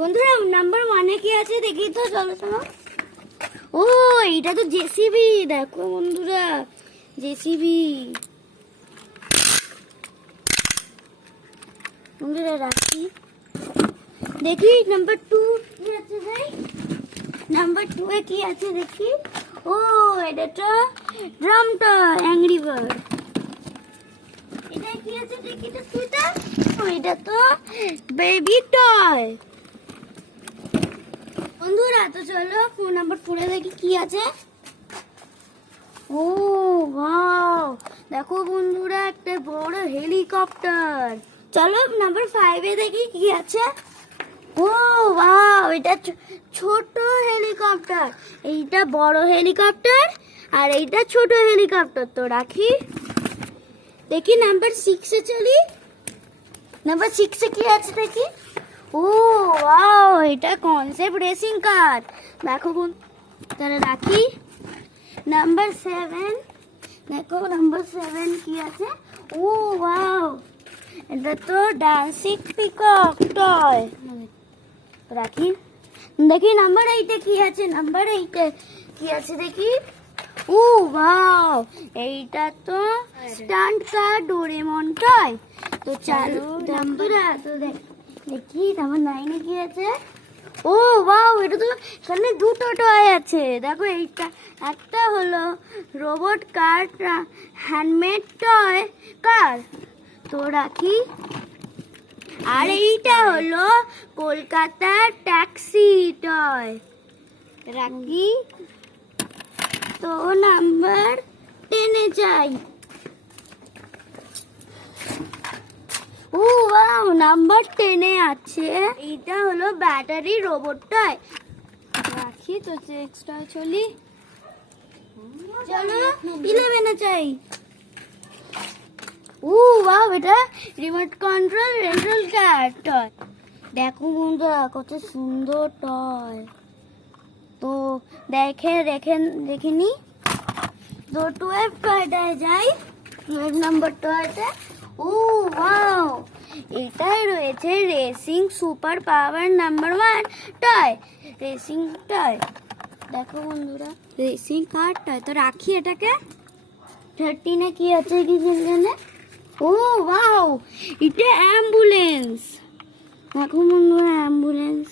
বন্ধুরা নাম্বার ওয়ানে কি আছে দেখি তো, চলো চলো। ও, এটা তো জেসিবি, দেখো বন্ধুরা, জেসিবি। বন্ধুরা, রাখি। দেখি নাম্বার টু কি আছে ভাই? নাম্বার টু এ কি আছে দেখি? ও, এটা তো ড্রামটা অ্যাংরি বার্ড এটা কি আছে দেখি তো তুইটা ও, এটা তো বেবি টয় বন্ধুরা, তো চলো ফোন নাম্বার ফোরে দেখি কি আছে। ও ওয়াও দেখো বন্ধুরা, একটা বড় হেলিকপ্টার চলো নাম্বার ফাইভে দেখি কি আছে। ও ওয়াও এটা ছোট হেলিকপ্টার এইটা বড় হেলিকপ্টার আর এইটা ছোট হেলিকপ্টার তো রাখি। দেখি নাম্বার সিক্সে চলি। নাম্বার সিক্সে কি আছে দেখি। ও, ওয়াও, এটা কনসেপ্ট রেসিং কার দেখো কোন, তাহলে রাখি। নাম্বার সেভেন দেখো নাম্বার সেভেন কি আছে? ও, ওয়াও, এটা তো ডান্সিং পিকক টয় রাখি। দেখি নাম্বার এইটে কি আছে নাম্বার এইটে কি আছে দেখি। ও, ওয়াও, এইটা তো স্টান্ট কার ডোরেমন টয় তো চালু নাম্বারা তো দেখ- দেখি নাইনে ও এটা তো দুটো টয় আছে। দেখো, এইটা, একটা হলো robot car handmade toy car তো রাখি আর এইটা হলো ট্যাক্সি টয় রাখি তো নাম্বার টেনে যাই ও ওয়াও নাম্বার টেনে আছে। এটা হলো ব্যাটারি রোবট টয় রাখি, তো এক্সট্রা চলি। চলো ইলেভেনে চাই ও ওয়াও এটা remote control rental car toy দেখো বন্ধুরা, কত সুন্দর টয় তো দেখে দেখে দেখে নি। তো টুয়েলভ টয়টায় যাই। টুয়েলভ নাম্বার টয়টা ও ওয়াও এটাই রয়েছে racing super power number one toy racing toy দেখো বন্ধুরা রেসিং কার টয় তো রাখি এটাকে। থার্টিনে কি আছে কি জানে? ও ওয়াও এটা অ্যাম্বুলেন্স দেখো বন্ধুরা অ্যাম্বুলেন্স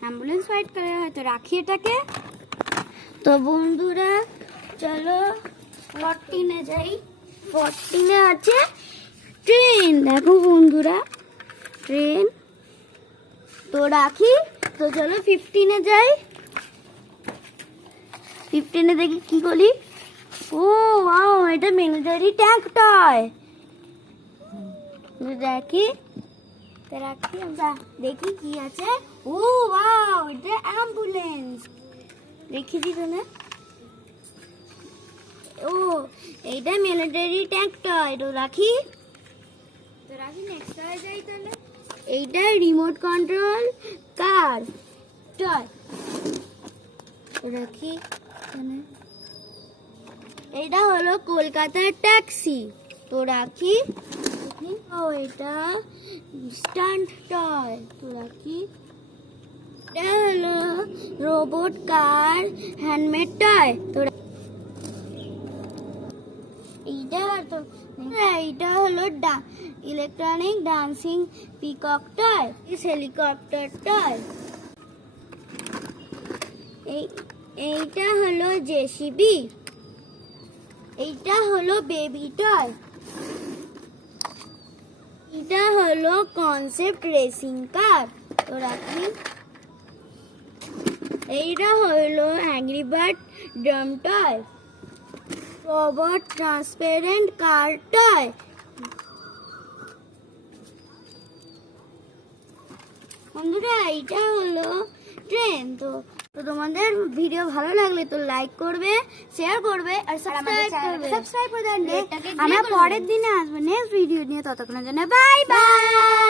অ্যাম্বুলেন্স হোয়াইট কালার হয়তো রাখি এটাকে। তো বন্ধুরা, চলো ফরটিনে যাই। ফরটিনে আছে। ট্রেন। দেখো বন্ধুরা, ট্রেন। তো রাখি, তো চলো ফিফটিনে যাই। ফিফটিনে দেখি কি করি। ও ওয়াও এটা মিলিটারি ট্যাঙ্ক টয়। তো দেখি রাখি আমরা, দেখি কি আছে। ও ওয়াও এটা অ্যাম্বুলেন্স দেখি দিত না ও, এইটা মিলিটারি ট্যাঙ্ক টয়। তো রাখি তো এইটা রিমোট কন্ট্রোল কার টয় রাখি এটা হলো কলকাতার ট্যাক্সি তো রাখি। ও, এটা স্টান্ট টয় তো রাখি। এটা হলো রোবট কার হ্যান্ডমেড টয় তো রা- এইটা তো এইটা হলো electronic dancing peacock toy helicopter toy এই, এইটা হলো জেসিবি এইটা হলো বেবি টয় এটা হলো কনসেপ্ট রেসিং কার তো রাখি। এইটা হলো angry bird drum toy robot transparent car toy বন্ধুরা এইটা হলো ট্রেন তো তো তোমাদের ভিডিও ভালো লাগলে তো লাইক করবে শেয়ার করবে আর সাবস্ক্রাইব করবে। সাবস্ক্রাইব করে আমরা পরের দিনে আসব নেক্সট ভিডিও নিয়ে ততক্ষণের জন্য। Bye bye